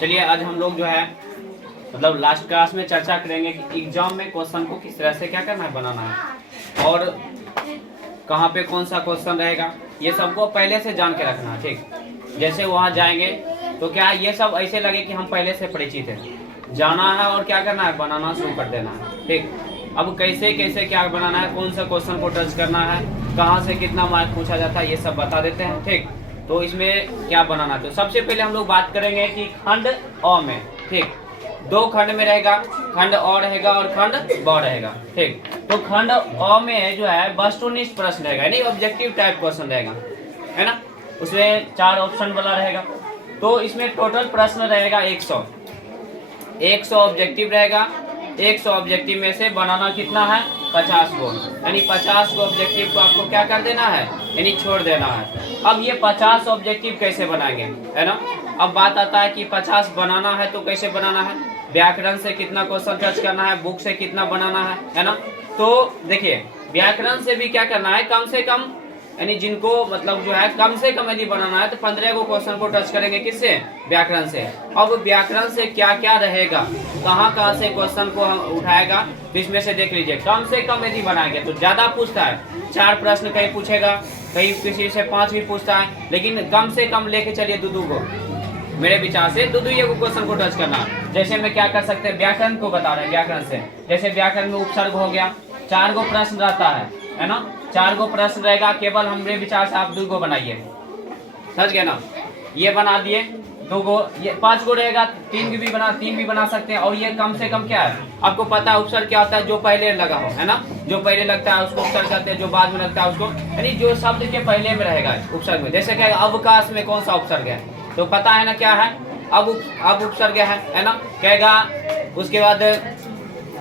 चलिए आज हम लोग जो है मतलब लास्ट क्लास में चर्चा करेंगे कि एग्जाम में क्वेश्चन को किस तरह से क्या करना है, बनाना है और कहाँ पे कौन सा क्वेश्चन रहेगा, ये सबको पहले से जान के रखना है। ठीक, जैसे वहाँ जाएंगे तो क्या ये सब ऐसे लगे कि हम पहले से परिचित हैं, जाना है और क्या करना है, बनाना शुरू कर देना है। ठीक, अब कैसे कैसे क्या बनाना है, कौन सा क्वेश्चन को टच करना है, कहाँ से कितना मार्क पूछा जाता है, ये सब बता देते हैं। ठीक, तो इसमें क्या बनाना, तो सबसे पहले हम लोग बात करेंगे कि खंड अ में, ठीक, दो खंड में रहेगा, खंड अ रहेगा और खंड ब रहेगा। ठीक, तो खंड अ में जो है वस्तुनिष्ठ प्रश्न रहेगा, यानी ऑब्जेक्टिव टाइप क्वेश्चन रहेगा, है ना। उसमें 4 ऑप्शन वाला रहेगा। तो इसमें टोटल प्रश्न रहेगा 100 ऑब्जेक्टिव रहेगा। 100 ऑब्जेक्टिव में से बनाना कितना है, 50 गो, यानी 50 गो ऑब्जेक्टिव को आपको क्या कर देना है, यानी छोड़ देना है। अब ये 50 ऑब्जेक्टिव कैसे बनाएंगे, है ना। अब बात आता है कि 50 बनाना है तो कैसे बनाना है, व्याकरण से कितना क्वेश्चन टच करना है, बुक से कितना बनाना है ना। तो देखिए व्याकरण से भी क्या करना है, कम से कम, यानी जिनको मतलब जो है कम से कम यदि बनाना है तो 15 को क्वेश्चन को टच करेंगे, किससे, व्याकरण से। अब व्याकरण से क्या क्या रहेगा, कहाँ कहाँ से क्वेश्चन को हम उठाएगा, तो इसमें से देख लीजिए। कम से कम यदि बनाएंगे तो ज्यादा पूछता है, 4 प्रश्न कहीं पूछेगा, कहीं किसी से 5 भी पूछता है, लेकिन कम से कम लेके चलिए दो को, मेरे विचार से दो ये क्वेश्चन को टच करना। जैसे मैं क्या कर सकते हैं, व्याकरण को बता रहे हैं, व्याकरण से जैसे व्याकरण में उपसर्ग हो गया, 4 गो प्रश्न रहता है ना, 4 गो प्रश्न रहेगा, केवल हमारे विचार से आप 2 गो बनाइए, समझ गए ना। ये बना दिए 2 गो, ये 5 गो रहेगा, 3 भी बना सकते हैं। और ये कम से कम क्या है, आपको पता है उपसर्ग क्या होता है, जो पहले लगा हो, है ना, जो पहले लगता है उसको उपसर्ग कहते हैं, जो बाद में लगता है उसको, यानी जो शब्द के पहले में रहेगा उपसर्ग में। जैसे क्या अवकाश में कौन सा उपसर्ग है, तो पता है ना क्या है, अब उपसर्ग है ना, कहेगा। उसके बाद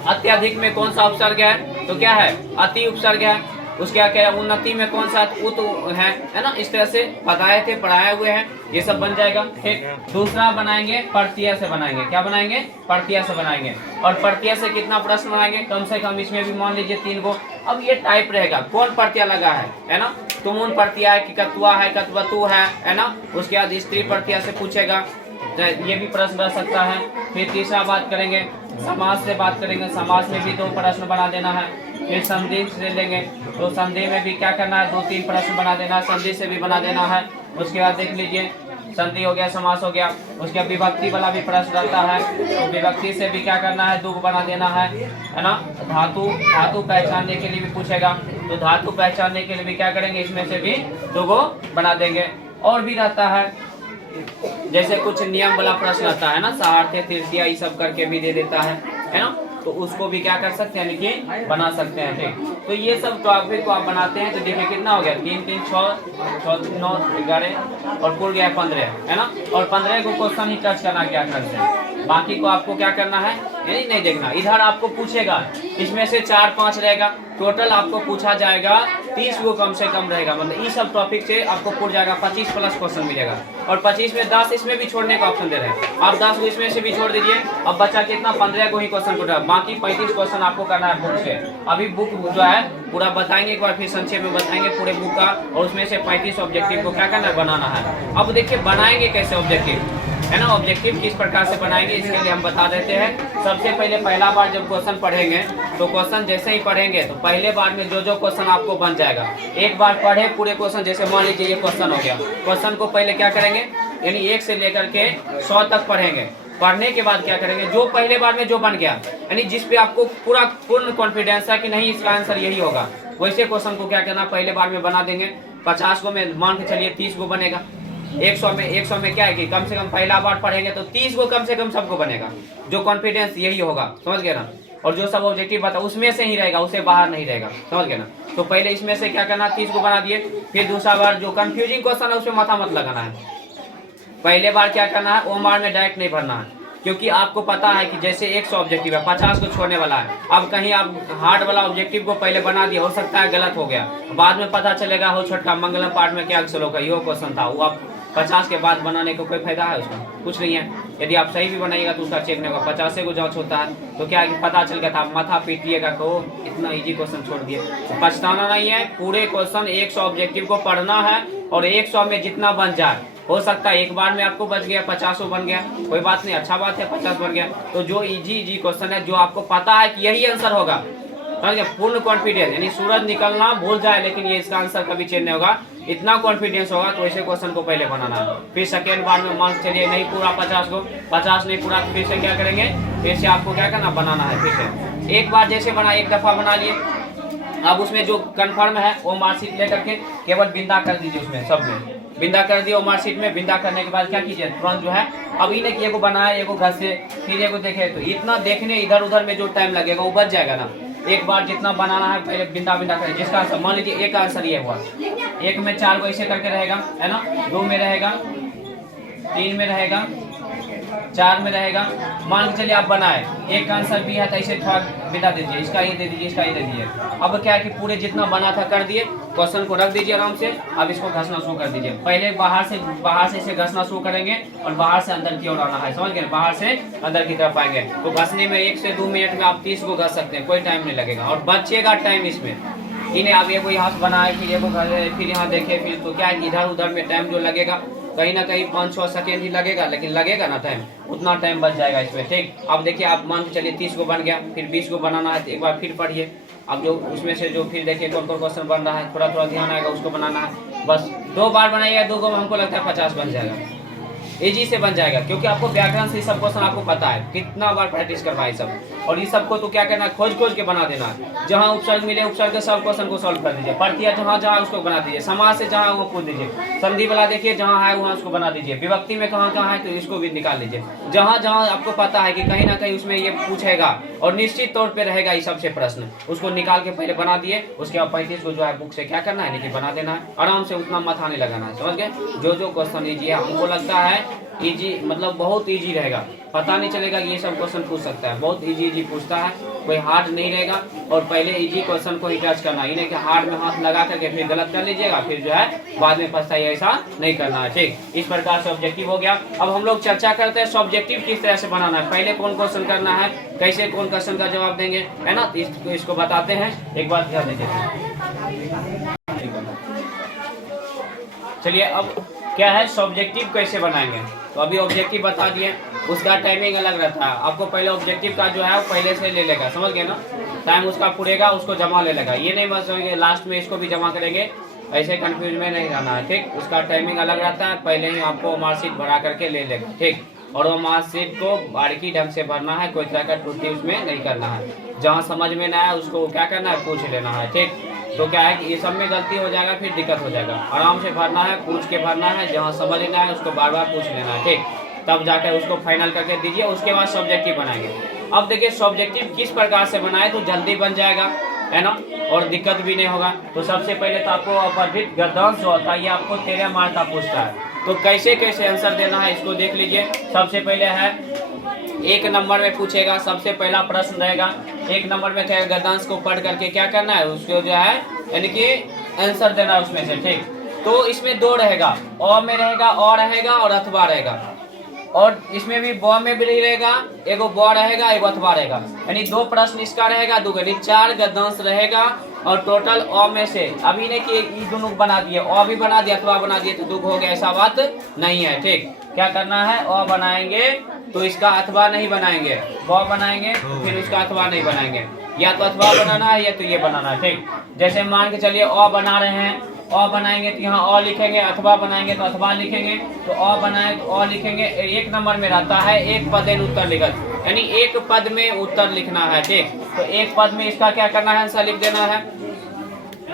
अत्यधिक में कौन सा उपसर्ग है, तो क्या है, अति उपसर्ग है। उसके क्या कह उन्नति में कौन सा उत है ना। इस तरह से बताए थे, पढ़ाए हुए हैं, ये सब बन जाएगा। ठीक, दूसरा बनाएंगे प्रत्यय से बनाएंगे, क्या बनाएंगे, प्रत्यय से बनाएंगे। और प्रत्यय से कितना प्रश्न बनाएंगे, कम से कम इसमें भी मान लीजिए 3 गो। अब ये टाइप रहेगा, कौन प्रत्यय लगा है ना, तुमुन प्रत्यय है कि कत्वा है, कत्वतु है ना। उसके बाद स्त्री प्रत्यय से पूछेगा, ये भी प्रश्न रह सकता है। फिर तीसरा बात करेंगे समास से बात करेंगे, समास में भी 2 प्रश्न बना देना है। फिर संधि से लेंगे तो संधि में भी क्या करना है, 2-3 प्रश्न बना देना है, संधि से भी बना देना है। उसके बाद देख लीजिए संधि हो गया, समास हो गया। उसके बाद विभक्ति वाला भी प्रश्न रहता है, तो विभक्ति से भी क्या करना है, 2 बना देना है ना। धातु पहचानने के लिए भी पूछेगा, तो धातु पहचानने के लिए भी क्या करेंगे, इसमें से भी 2 बना देंगे। और भी रहता है जैसे कुछ नियम वाला प्रश्न आता है ना, सार्थ तृतीया ये सब करके भी दे देता है ना, तो उसको भी क्या कर सकते हैं, लिखिए बना सकते हैं। ठीक, तो ये सब टॉपिक को आप बनाते हैं तो देखिए कितना हो गया, 3 3 6 9 11 और पूरा गया 15, है ना। और 15 को क्वेश्चन ही टच करना क्या करते हैं, बाकी को आपको क्या करना है, यानी नहीं देखना। इधर आपको पूछेगा, इसमें से 4-5 रहेगा, टोटल आपको पूछा जाएगा 30 गो कम से कम रहेगा, मतलब ये सब टॉपिक से आपको पूछ जाएगा 25 प्लस क्वेश्चन मिलेगा। और 25 में 10 इसमें भी छोड़ने का ऑप्शन दे रहे हैं, आप 10 को इसमें से भी छोड़ दीजिए। अब बचा कितना, 15 को ही क्वेश्चन को, बाकी 35 क्वेश्चन आपको करना है बुक से। अभी बुक जो है पूरा बताएंगे एक बार, फिर संक्षेप में बताएंगे पूरे बुक का, और उसमें से 35 ऑब्जेक्टिव को क्या करना है, बनाना है। अब देखिए बनाएंगे कैसे ऑब्जेक्टिव, है ना, ऑब्जेक्टिव किस प्रकार से बनाएंगे, इसके लिए हम बता देते हैं। सबसे पहले पहला बार जब क्वेश्चन पढ़ेंगे तो क्वेश्चन जैसे ही पढ़ेंगे तो पहले बार में जो क्वेश्चन आपको बन जाएगा, एक बार पढ़े पूरे क्वेश्चन। जैसे मान लीजिए ये क्वेश्चन हो गया, क्वेश्चन को पहले क्या करेंगे, यानी 1 से लेकर के 100 तक पढ़ेंगे। पढ़ने के बाद क्या करेंगे, जो पहले बार में जो बन गया, यानी जिस पे आपको पूर्ण कॉन्फिडेंस है कि नहीं इसका आंसर यही होगा, वैसे क्वेश्चन को क्या करना, पहले बार में बना देंगे। 50 को में मान के चलिए 30 गो बनेगा। 100 में क्या है कि कम से कम पहला बार पढ़ेंगे तो 30 गो कम से कम सबको बनेगा, जो कॉन्फिडेंस यही होगा, समझ गए ना। और जो सब ऑब्जेक्टिव बता उसमें से ही रहेगा, उससे बाहर नहीं रहेगा, समझ गए ना। तो पहले इसमें से क्या करना, 30 को बना दिए। फिर दूसरा बार जो कंफ्यूजिंग क्वेश्चन है उसमें माथा मत लगाना है, पहले बार क्या करना है, ओ बार में डायरेक्ट नहीं भरना है, क्योंकि आपको पता है कि जैसे 100 ऑब्जेक्टिव है, 50 को छोड़ने वाला है। अब कहीं आप हार्ड वाला ऑब्जेक्टिव को पहले बना दिया, हो सकता है गलत हो गया, बाद में पता चलेगा हो छोटका मंगलम पाठ में क्या श्लोक है, यो क्वेश्चन था, वो आप 50 के बाद बनाने को कोई फायदा है उसका, कुछ नहीं है। यदि आप सही भी बनाइएगा तो उसका चेक नहीं होगा, 50 को जांच होता है, तो क्या पता चल गया था, आप माथा पीटिएगा तो इतना इजी क्वेश्चन छोड़ दिए, तो पछताना नहीं है। पूरे क्वेश्चन 100 ऑब्जेक्टिव को पढ़ना है और 100 में जितना बन जाए हो सकता है एक बार में आपको बच गया 50 बन गया, कोई बात नहीं, अच्छा बात है 50 बन गया। तो जो इजी इजी क्वेश्चन है, जो आपको पता है कि यही आंसर होगा, पूर्ण कॉन्फिडेंस, यानी सूरज निकलना भूल जाए लेकिन ये इसका आंसर कभी चेंज नहीं होगा, इतना कॉन्फिडेंस होगा, तो ऐसे क्वेश्चन को पहले बनाना है। फिर सेकेंड बार में मान चलिए नहीं पूरा 50 को, 50 नहीं पूरा, फिर से क्या करेंगे, फिर से आपको क्या करना, बनाना है। फिर से एक बार जैसे बना, एक दफा बना लिए, अब उसमें जो कन्फर्म है वो मार्कशीट लेकर के केवल बिंदा कर दीजिए, उसमें सब में बिंदा कर दिए। मार्कशीट में बिंदा करने के बाद क्या कीजिए, तुरंत जो है, अब इन्हें एगो बनाया, एगो घर से, फिर एगो देखे, तो इतना देखने इधर उधर में जो टाइम लगेगा वो बच जाएगा ना। एक बार जितना बनाना है पहले बिंदा बिंदा करें, जिसका आंसर मान लीजिए एक आंसर ये हुआ, एक में 4 को ऐसे करके रहेगा, है ना, 2 में रहेगा, 3 में रहेगा, 4 में रहेगा, मान के चलिए आप बनाए, एक आंसर भी है तो ऐसे थोड़ा बिता दीजिए, इसका ये दे दीजिए, इसका ये दे दीजिए। अब क्या है कि पूरे जितना बना था कर दिए, क्वेश्चन को रख दीजिए आराम से, अब इसको घसना शुरू कर दीजिए। पहले बाहर से इसे घसना शुरू करेंगे और बाहर से अंदर की ओर आना है, समझ गए, बाहर से अंदर की तरफ आएंगे। तो घसने में 1 से 2 मिनट में आप 30 को घस सकते हैं, कोई टाइम नहीं लगेगा और बचेगा टाइम इसमें। इन्हें आप ये कोई हाथ बनाए, फिर ये को घसे, फिर यहाँ देखे, फिर तो क्या है इधर उधर में टाइम जो लगेगा कहीं ना कहीं 5-6 सेकेंड ही लगेगा, लेकिन लगेगा ना टाइम, उतना टाइम बच जाएगा इसमें, ठीक। अब देखिए आप मान के चलिए 30 को बन गया, फिर 20 को बनाना है, तो एक बार फिर पढ़िए। अब जो उसमें से जो फिर देखिए कौन कौन क्वेश्चन बन रहा है, थोड़ा थोड़ा ध्यान आएगा, उसको बनाना है। बस 2 बार बनाइए, 2 को हमको लगता है 50 बन जाएगा, इजी से बन जाएगा, क्योंकि आपको व्याकरण से सब क्वेश्चन आपको पता है, कितना बार प्रैक्टिस करवाए सब। और इस सबको तो क्या करना है, खोज खोज के बना देना है। जहाँ उपसर्ग मिले उपसर्ग के सब क्वेश्चन को सॉल्व कर दीजिए, प्रत्यय जहाँ जहाँ उसको बना दीजिए, समास से जहाँ वो पूछ दीजिए, संधि वाला देखिए जहाँ है वहाँ उसको बना दीजिए, विभक्ति में कहाँ कहाँ है तो इसको भी निकाल लीजिए। जहाँ जहाँ आपको पता है कि कहीं ना कहीं उसमें ये पूछेगा और निश्चित तौर पर रहेगा इस सबसे प्रश्न, उसको निकाल के पहले बना दिए, उसके बाद 35 को जो है बुक से क्या करना है, नीचे बना देना है, आराम से, उतना माथा नहीं लगाना है, समझ गए। जो जो क्वेश्चन ईजी है, हमको लगता है इजी, मतलब बहुत इजी रहेगा, पता नहीं चलेगा ये सब क्वेश्चन पूछ सकता है, बहुत इजी पूछता है, कोई हार्ड नहीं रहेगा। और पहले इजी क्वेश्चन को ही टच करना, ये नहीं कि हार्ड में हाथ लगा करके फिर गलत कर लीजिएगा, फिर जो है बाद में पछताइए, ऐसा नहीं करना है, ठीक। इस प्रकार से ऑब्जेक्टिव हो गया। अब हम लोग चर्चा करते हैं सब्जेक्टिव किस तरह से बनाना है, पहले कौन क्वेश्चन करना है, कैसे कौन क्वेश्चन का जवाब देंगे, है ना, इसको बताते हैं, एक बात ध्यान दीजिए। चलिए अब क्या है, सब्जेक्टिव कैसे बनाएंगे, तो अभी ऑब्जेक्टिव बता दिए, उसका टाइमिंग अलग रहता है, आपको पहले ऑब्जेक्टिव का जो है वो पहले से ले लेगा, समझ गए ना, टाइम उसका पूरेगा, उसको जमा ले लेगा, ये नहीं बस लास्ट में इसको भी जमा करेंगे, ऐसे कंफ्यूज में नहीं रहना है, ठीक। उसका टाइमिंग अलग रहता है, पहले ही आपको मार्कशीट भरा करके ले लेगा, ठीक। और वो मार्कशीट को बारीकी ढंग से भरना है, कोई तरह का त्रुटि उसमें नहीं करना है, जहाँ समझ में ना आए उसको क्या करना है, पूछ लेना है, ठीक। तो क्या है कि ये सब में गलती हो जाएगा, फिर दिक्कत हो जाएगा, आराम से भरना है, पूछ के भरना है, जहाँ समझ लेना है उसको बार बार पूछ लेना है, ठीक। तब जाकर उसको फाइनल करके दीजिए, उसके बाद सब्जेक्टिव बनाएंगे। अब देखिए सब्जेक्टिव किस प्रकार से बनाए तो जल्दी बन जाएगा, है ना, और दिक्कत भी नहीं होगा। तो सबसे पहले तो आपको अपरित गद्यांश जो होता है ये आपको 13 मार्क का पूछता है, तो कैसे कैसे आंसर देना है इसको देख लीजिए। सबसे पहले है 1 नंबर में पूछेगा, सबसे पहला प्रश्न रहेगा 1 नंबर में कहेगा गद्यांश को पढ़ करके क्या करना है, उसको जो है यानी कि आंसर देना है उसमें से, ठीक। तो इसमें 2 रहेगा, अ में रहेगा, अ रहेगा और अथवा रहेगा, और इसमें भी ब में भी रहेगा, एगो ब रहेगा, एगो अथवा रहेगा, यानी 2 प्रश्न इसका रहेगा, 2 यानी 4 गद्यांश रहेगा। और टोटल अ में से अभी नहीं कि ये दोनों बना दिए, अ भी बना दिया, अथवा बना दिए तो 2 हो गया, ऐसा बात नहीं है, ठीक। क्या करना है, अ बनाएंगे तो इसका अथवा नहीं बनाएंगे, ब बनाएंगे फिर उसका अथवा नहीं बनाएंगे, या तो अथवा बनाना है या तो ये बनाना है, ठीक। जैसे मान के चलिए अ बना रहे हैं, अ बनाएंगे तो यहाँ अ लिखेंगे, अथवा बनाएंगे तो अथवा लिखेंगे, तो अ बनाए तो अ लिखेंगे। 1 नंबर में रहता है एक पदेन उत्तर लिखत, यानी एक पद में उत्तर लिखना है, ठीक। तो एक पद में इसका क्या करना है, आंसर लिख देना है,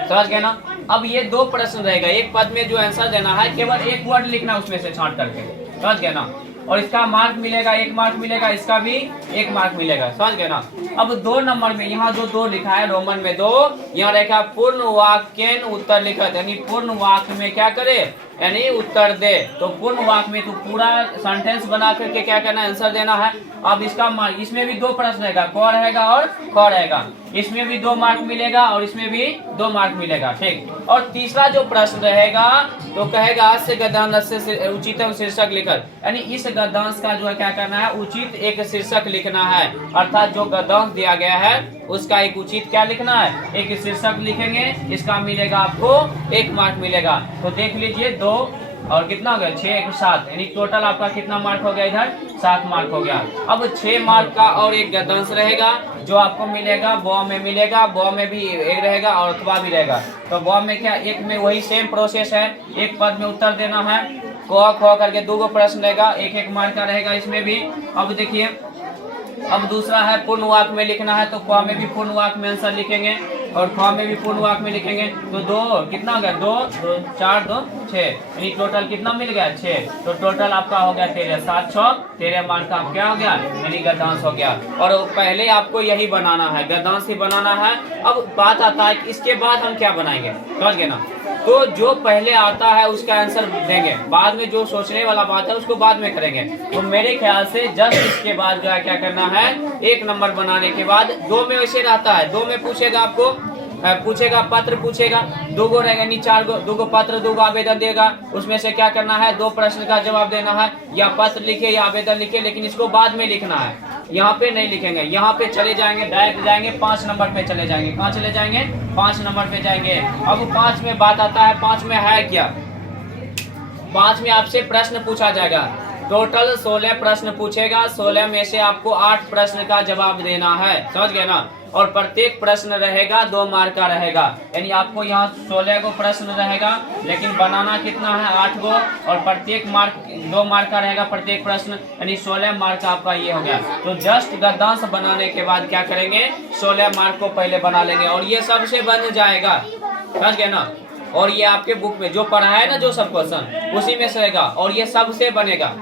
समझ गए ना। अब ये 2 प्रश्न रहेगा, एक पद में जो आंसर देना है केवल एक वर्ड लिखना उसमें से छांट करके, समझ गए ना। और इसका मार्क मिलेगा, 1 मार्क मिलेगा, इसका भी 1 मार्क मिलेगा, समझ गए ना। अब 2 नंबर में यहाँ जो 2 लिखा है रोमन में 2, यहाँ रेखा पूर्ण वाक्य उत्तर लिखत, यानी पूर्ण वाक्य में क्या करे, यानी उत्तर दे। तो पूर्ण वाक्य में तो पूरा सेंटेंस बना करके क्या करना है, आंसर देना है। अब इसका मार्क, इसमें भी 2 प्रश्न रहेगा, क रहेगा और ख रहेगा, इसमें भी 2 मार्क मिलेगा और इसमें भी 2 मार्क मिलेगा, ठीक। और तीसरा जो प्रश्न रहेगा तो कहेगा से गद्यांश से उचित शीर्षक लिखत, यानी इस गद्यांश का जो है क्या करना है, उचित एक शीर्षक लिखना है, अर्थात जो गद्यांश दिया गया है उसका एक उचित क्या लिखना है, एक शीर्षक लिखेंगे, इसका मिलेगा आपको 1 मार्क मिलेगा। तो देख लीजिए 2 और कितना हो गया 6 1 7, यानी टोटल आपका कितना मार्क हो गया इधर 7 मार्क हो गया। अब 6 मार्क का और एक गद्यांश रहेगा जो आपको मिलेगा ब में मिलेगा, ब में भी एक रहेगा और अथवा भी रहेगा। तो ब में क्या, एक में वही सेम प्रोसेस है, एक पद में उत्तर देना है, क ख करके 2 प्रश्न रहेगा, 1 1 मार्क का रहेगा इसमें भी। अब देखिए, अब दूसरा है पूर्ण वाक्य में लिखना है, तो क में भी पूर्ण वाक्य में आंसर लिखेंगे और ख में भी पूर्ण वाक्य में लिखेंगे। तो 2 कितना हो गया 2 2 4 2 6, यानी टोटल कितना मिल गया 6। तो टोटल आपका हो गया 13, 7 6 13 मार्क का क्या हो गया, यानी गद्यांश हो गया। और पहले आपको यही बनाना है, गद्यांश ही बनाना है। अब बात आता है कि इसके बाद हम क्या बनाएंगे, समझ गए ना। तो जो पहले आता है उसका आंसर देंगे, बाद में जो सोचने वाला बात है उसको बाद में करेंगे। तो मेरे ख्याल से जस्ट इसके बाद जो है क्या करना है, 1 नंबर बनाने के बाद 2 में वैसे रहता है, 2 में पूछेगा आपको, पूछेगा पत्र पूछेगा, 2 गो रहेगा, नहीं 4 गो, 2 गो पत्र 2 गो आवेदन देगा, उसमें से क्या करना है 2 प्रश्न का जवाब देना है, या पत्र लिखे या आवेदन लिखे, लेकिन इसको बाद में लिखना है, यहाँ पे नहीं लिखेंगे। यहाँ पे चले जाएंगे, डायरेक्ट जाएंगे 5 नंबर पे चले जाएंगे। कहाँ चले जाएंगे 5 नंबर पे जाएंगे। अब 5 में बात आता है, 5 में है क्या, 5 में आपसे प्रश्न पूछा जाएगा, टोटल 16 प्रश्न पूछेगा, 16 में से आपको 8 प्रश्न का जवाब देना है, समझ गए ना। और प्रत्येक प्रश्न रहेगा 2 मार्क का रहेगा, यानी आपको यहाँ 16 गो प्रश्न रहेगा, लेकिन बनाना कितना है 8 गो, और प्रत्येक मार्क 2 मार्क का रहेगा प्रत्येक प्रश्न, यानी 16 मार्क का आपका ये हो गया। तो जस्ट गद्यांश बनाने के बाद क्या करेंगे, 16 मार्क को पहले बना लेंगे और ये सबसे बन जाएगा, समझ गए ना। और ये आपके बुक में जो पढ़ा है ना, जो सब क्वेश्चन उसी में से रहेगा और ये सबसे बनेगा,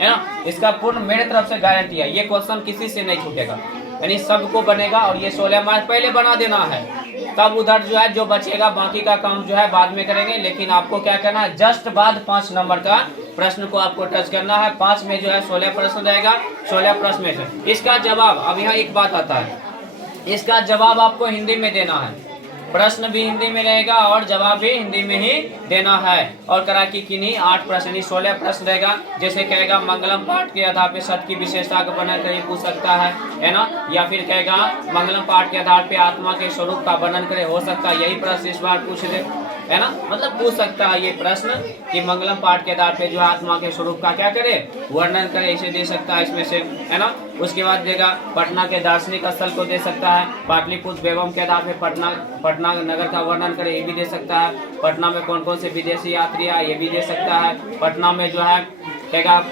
है ना। इसका पूर्ण मेरे तरफ से गारंटी है, ये क्वेश्चन किसी से नहीं छूटेगा, यानी सबको बनेगा। और ये 16 मार्क पहले बना देना है, तब उधर जो है जो बचेगा बाकी का काम जो है बाद में करेंगे। लेकिन आपको क्या करना है, जस्ट बाद 5 नंबर का प्रश्न को आपको टच करना है। 5 में जो है 16 प्रश्न रहेगा, 16 प्रश्न में से इसका जवाब, अब यहाँ एक बात आता है, इसका जवाब आपको हिंदी में देना है, प्रश्न भी हिंदी में रहेगा और जवाब भी हिंदी में ही देना है। और करा कि किन्हीं 8 प्रश्न 16 प्रश्न रहेगा। जैसे कहेगा मंगलम पाठ के आधार पे सत्य की विशेषता का वर्णन करे, पूछ सकता है ना। या फिर कहेगा मंगलम पाठ के आधार पे आत्मा के स्वरूप का वर्णन करे, हो सकता है यही प्रश्न इस बार पूछ दे, है ना। मतलब पूछ सकता है ये प्रश्न कि मंगलम पाठ के आधार पे जो है आत्मा के स्वरूप का क्या करे, वर्णन करे, इसे दे सकता है इसमें से, है ना। उसके बाद देगा पटना के दार्शनिक स्थल को दे सकता है, पाटलिपुत्र बेगम के आधार पे पटना नगर का वर्णन करे, ये भी दे सकता है। पटना में कौन कौन से विदेशी यात्री है, ये भी दे सकता है। पटना में जो है कहेगा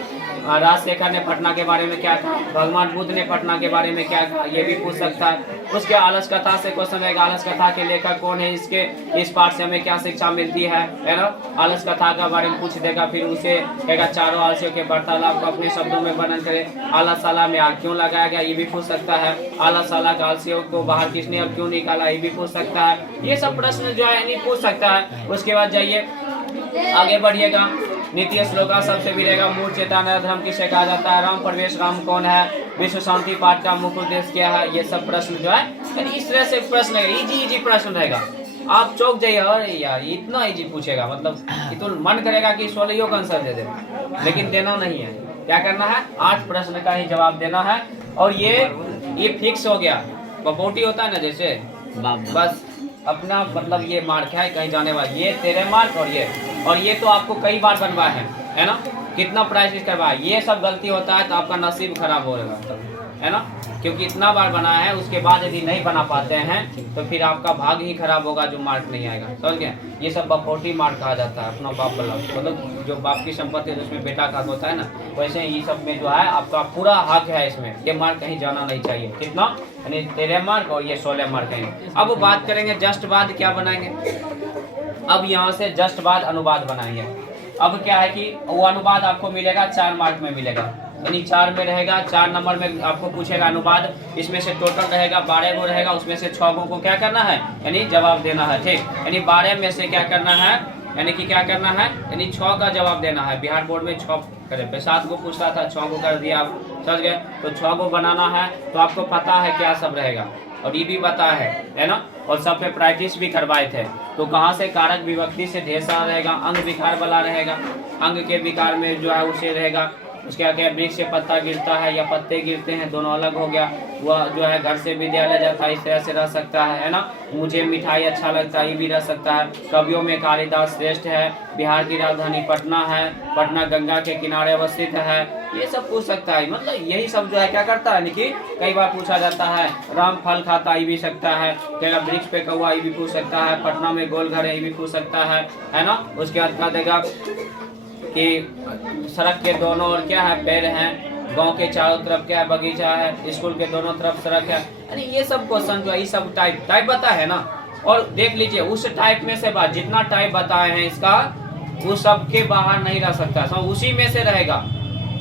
राजशेखर ने पटना के बारे में क्या कहा, भगवान बुद्ध ने पटना के बारे में क्या कहा, ये भी पूछ सकता है। उसके आलस कथा से क्वेश्चन रहेगा, आलस कथा के लेखक कौन है, इसके इस पाठ से हमें क्या शिक्षा मिलती है ना। आलस कथा के बारे में पूछ देगा। फिर उसे कहेगा चारों आलसियों के वार्तालाप को अपने शब्दों में वर्णन करे, आलसशाला में आग क्यों लगाया गया, ये भी पूछ सकता है। आलसशाला के आलसियों को बाहर किसने और क्यों निकाला, ये भी पूछ सकता है। ये सब प्रश्न जो है नहीं पूछ सकता है। उसके बाद जाइए आगे बढ़िएगा, नीति श्लोका सबसे भी रहेगा, मूल चेतना धर्म किसे कहा जाता है, राम प्रवेश राम कौन है, विश्व शांति पाठ का मुख्य उद्देश्य क्या है, ये सब प्रश्न जो है यानी इस तरह से प्रश्न है, इजी प्रश्न रहेगा। आप चौक जाइए, अरे यार इतना इजी पूछेगा, मतलब ये तो मन करेगा कि 16 का आंसर दे दे, लेकिन देना नहीं है। क्या करना है, 8 प्रश्न का ही जवाब देना है। और ये फिक्स हो गया, बपोटी होता है ना जैसे, बस अपना मतलब ये मार्क है कहीं जाने वाला, ये 13 मार्क। और ये तो आपको कई बार बनवा है ना, कितना प्राइस करवा, ये सब गलती होता है तो आपका नसीब खराब हो रहेगा, है ना। क्योंकि इतना बार बनाया है, उसके बाद यदि नहीं बना पाते हैं तो फिर आपका भाग ही खराब होगा, जो मार्क नहीं आएगा, समझ गए। ये सब बपोटी मार्क कहा जाता है, अपना बाप वाला, मतलब जो बाप की संपत्ति है उसमें बेटा का होता है ना, वैसे ये सब में जो है आपका पूरा हक है इसमें, ये मार्क कहीं जाना नहीं चाहिए। कितना, यानी 13 मार्क और ये 16 मार्क है। अब बात करेंगे जस्ट बाद क्या बनाएंगे, अब यहाँ से जस्ट बाद अनुवाद बनाएंगे। अब क्या है कि वो अनुवाद आपको मिलेगा 4 मार्क में मिलेगा, यानी 4 में रहेगा, 4 नंबर में आपको पूछेगा अनुवाद, इसमें से टोटल रहेगा 12 गो रहेगा, उसमें से 6 गो को क्या करना है, यानी जवाब देना है, ठीक। यानी 12 में से क्या करना है, यानी कि क्या करना है, यानी 6 का जवाब देना है। बिहार बोर्ड में 6 करे, 7 को पूछता था, 6 को कर दिया, आप समझ गए। तो 6 को बनाना है, तो आपको पता है क्या सब रहेगा, और ये भी पता है ना। और सब पे प्रैक्टिस भी करवाए थे। तो कहाँ से, कारक विभक्ति से ढेर सारा रहेगा, अंग विकार वाला रहेगा, अंग के विकार में जो है उसे रहेगा, उसके आगे वृक्ष से पत्ता गिरता है या पत्ते गिरते हैं, दोनों अलग हो गया। वह जो है घर से विद्यालय जाता है, इस तरह से रह सकता है ना। मुझे मिठाई अच्छा लगता है, ये भी रह सकता है। कवियों में कालिदास श्रेष्ठ है। बिहार की राजधानी पटना है। पटना गंगा के किनारे अवस्थित है। ये सब पूछ सकता है। मतलब यही सब जो है क्या करता है कि कई बार पूछा जाता है। राम फल खाता, ये भी सकता है। क्या वृक्ष पे कौवा, ये भी पूछ सकता है। पटना में गोल घर है, ये भी पूछ सकता है ना। उसके बाद कहा देगा कि सड़क के दोनों ओर क्या है, पेड़ हैं। गांव के चारों तरफ क्या है, बगीचा है। स्कूल के दोनों तरफ सड़क है। यानी ये सब क्वेश्चन जो है, ये सब टाइप बता है ना। और देख लीजिए उस टाइप में से बात जितना टाइप बताए हैं इसका, वो सब के बाहर नहीं रह सकता, उसी में से रहेगा।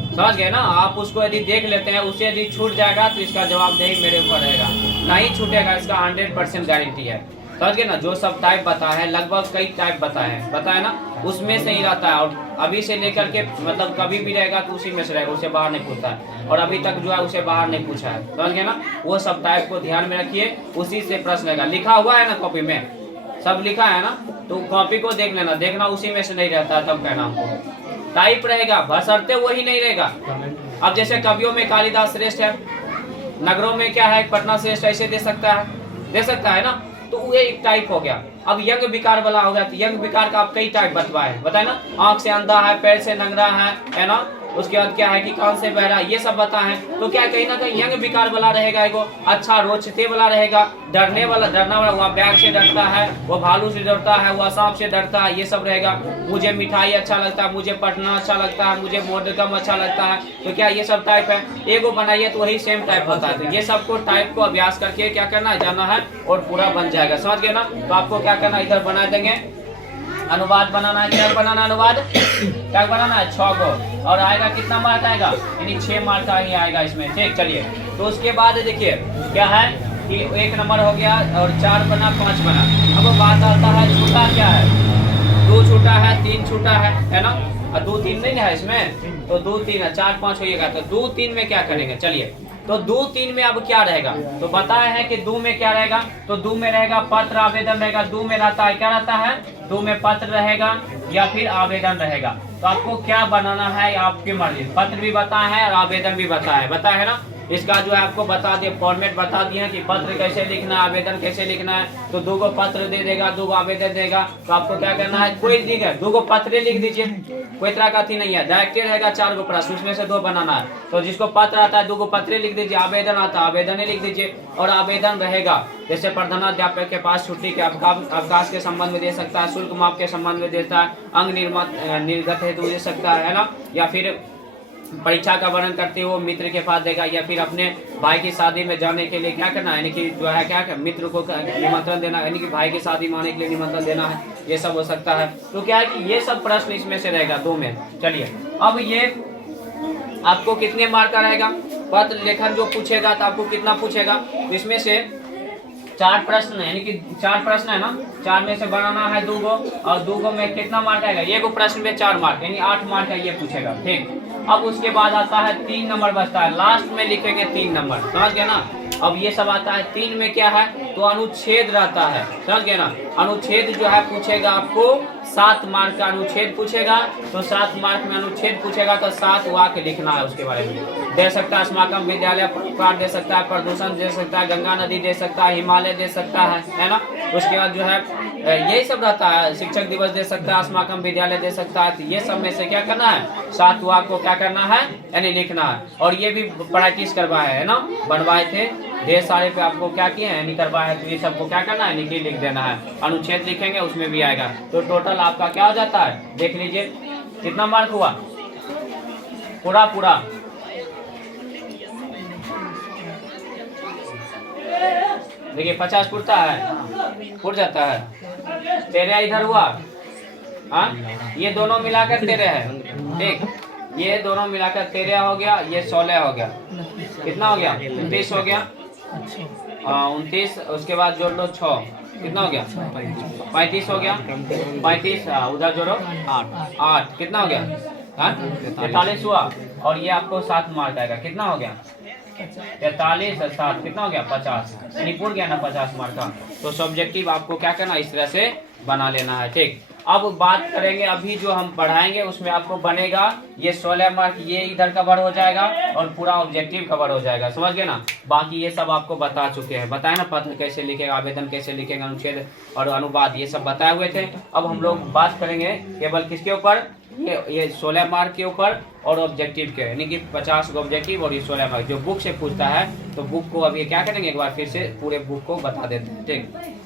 समझ गए ना। आप उसको यदि देख लेते हैं, उसे यदि छूट जाएगा तो इसका जवाबदेही मेरे ऊपर रहेगा। नहीं छूटेगा, इसका 100% गारंटी है। समझ गए ना। जो सब टाइप बताए हैं, लगभग कई टाइप बताए ना, उसमें से ही रहता है। और अभी से लेकर के मतलब कभी भी रहेगा तो उसी में से रहेगा, उसे बाहर नहीं पूछता है। और अभी तक जो है उसे बाहर नहीं पूछा है। समझ गए ना। वो सब टाइप को ध्यान में रखिए, उसी से प्रश्न रहेगा। लिखा हुआ है ना कॉपी में, सब लिखा है ना, तो कॉपी को देख लेना। देखना उसी में से नहीं रहता है तब कहना हमको। टाइप रहेगा, बशर्ते वही नहीं रहेगा। अब जैसे कवियों में कालिदास श्रेष्ठ है, नगरों में क्या है, पटना श्रेष्ठ, ऐसे दे सकता है ना। तो वो एक टाइप हो गया। अब यंग विकार वाला हो गया, तो यंग विकार का आप कई टाइप बताए ना। आंख से अंधा है, पैर से नंगरा है ना। उसके बाद क्या है कि कान से बहरा, ये सब बताएं। तो क्या कहीं ना कहीं यंग विकार वाला रहेगा, एगो अच्छा रोचते वाला रहेगा। डरना वाला, वह बैग से डरता है, वो भालू से डरता है, वह सांप से डरता है, ये सब रहेगा। मुझे मिठाई अच्छा लगता है, मुझे पढ़ना अच्छा लगता है, मुझे मोदकम अच्छा लगता है। तो क्या ये सब टाइप है। एगो बनाइए तो वही सेम टाइप होता है। तो ये सबको टाइप को अभ्यास करके क्या करना है, जाना है और पूरा बन जाएगा। समझ गए ना। तो आपको क्या करना है, इधर बना देंगे अनुवाद बनाना है। क्या बनाना अनुवाद, क्या बनाना है, 6 को। और आएगा कितना मार्क आएगा, यानी 6 मार्क का ही आएगा इसमें। ठीक, चलिए। तो उसके बाद देखिए क्या है कि 1 नंबर हो गया और 4 बना, 5 बना। अब बात आता है छूटा क्या है, 2 छूटा है, 3 छूटा है ना। और 2 3 नहीं है इसमें, तो 2 3 है, 4 5 होइएगा। तो 2 3 में क्या करेंगे, चलिए। तो 2 3 में अब क्या रहेगा, तो बताया है कि 2 में क्या रहेगा। तो 2 में रहेगा पत्र आवेदन रहेगा। 2 में रहता है, क्या रहता है, 2 में पत्र रहेगा या फिर आवेदन रहेगा। तो आपको क्या बनाना है, आपकी मर्जी। पत्र भी बताया है और आवेदन भी बताया है ना। इसका जो है आपको बता दिए, फॉर्मेट बता दिए हैं कि पत्र कैसे लिखना है, आवेदन कैसे लिखना है। तो 2 को पत्र दे देगा, 2 को आवेदन देगा। तो आपको क्या करना है, कोई दिखे 2 को पत्र लिख दीजिए, कोई तरह का थी नहीं है। डायरेक्ट रहेगा 4 को प्रश्न, उसमें से 2 बनाना है। तो जिसको पत्र आता है 2 को पत्र लिख दीजिए, आवेदन आता है आवेदन लिख दीजिए। और आवेदन रहेगा जैसे प्रधानाध्यापक के पास छुट्टी के अवकाश के संबंध में दे सकता है, शुल्क माफ के संबंध में देता है, अंग निर्गत हेतु दे सकता है ना। या फिर परीक्षा का वर्णन करते हुए मित्र के पास देगा, या फिर अपने भाई की शादी में जाने के लिए क्या करना है, यानी कि जो है क्या मित्र को निमंत्रण देना, यानी कि भाई की शादी में आने के लिए निमंत्रण देना है। ये सब हो सकता है। तो क्या है कि ये सब प्रश्न इसमें से रहेगा 2 में। चलिए, अब ये आपको कितने मार्क का रहेगा, पत्र लेखन जो पूछेगा तो आपको कितना पूछेगा। तो इसमें से 4 प्रश्न है, यानी कि 4 प्रश्न है ना। 4 में से बनाना है 2 को, और 2 को में कितना मार्क आएगा, ये को प्रश्न में 4 मार्क, यानी 8 मार्क है, ये पूछेगा। ठीक। अब उसके बाद आता है 3 नंबर बचता है, लास्ट में लिखेंगे 3 नंबर। समझ गए ना। अब ये सब आता है 3 में क्या है, तो अनुच्छेद रहता है। समझ गए ना। अनुच्छेद जो है पूछेगा आपको 7 मार्क का अनुच्छेद पूछेगा। तो 7 मार्क में अनुच्छेद पूछेगा तो 7 वाक्य लिखना है उसके बारे में। दे सकता है अस्माकम विद्यालय पुरस्कार दे सकता है, प्रदूषण दे सकता है, गंगा नदी दे सकता है, हिमालय दे सकता है ना। उसके बाद जो है यही सब रहता है, शिक्षक दिवस दे सकता है, अस्माकम विद्यालय दे सकता है। तो ये सब में से क्या करना है, 7 वाक्य को क्या करना है, यानी लिखना है। और ये भी प्रैक्टिस करवाए है ना, बनवाए थे ढेर सारे पे, आपको क्या किए हैं, यानी करवाए है। तो ये सबको क्या करना है, यानी लिख देना है। अनुच्छेद लिखेंगे उसमें भी आएगा। तो टोटल आपका क्या हो जाता है, देख लीजिए कितना मार्क हुआ पूरा। देखिए 50 पुरता है, पुर जाता है। 13 इधर हुआ, हाँ ये दोनों मिलाकर 13 है। ठीक, ये दोनों मिलाकर 13 हो गया, ये 16 हो गया। कितना हो गया, 29 हो गया। 29, उसके बाद जोड़ लो 6, कितना हो गया, 35 हो गया। 35 उधर जोड़ो 8, कितना हो गया, 43 हुआ। और ये आपको 7 मार्क आएगा। कितना हो गया, 43 और 7 कितना हो गया, 50। यानी पूर गया ना 50 मार्क का। तो सब्जेक्टिव आपको क्या करना, इस तरह से बना लेना है। ठीक। अब बात करेंगे अभी जो हम पढ़ाएंगे उसमें आपको बनेगा ये 16 मार्क, ये इधर कवर हो जाएगा और पूरा ऑब्जेक्टिव कवर हो जाएगा, समझ गए ना। बाकी ये सब आपको बता चुके हैं, बताए ना पत्र कैसे लिखेगा, आवेदन कैसे लिखेगा, अनुच्छेद और अनुवाद ये सब बताए हुए थे। अब हम लोग बात करेंगे केवल किसके ऊपर, ये 16 मार्क के ऊपर और ऑब्जेक्टिव के, यानी कि 50 का ऑब्जेक्टिव और ये 16 मार्क जो बुक से पूछता है। तो बुक को अभी क्या करेंगे, एक बार फिर से पूरे बुक को बता देते हैं, ठीक।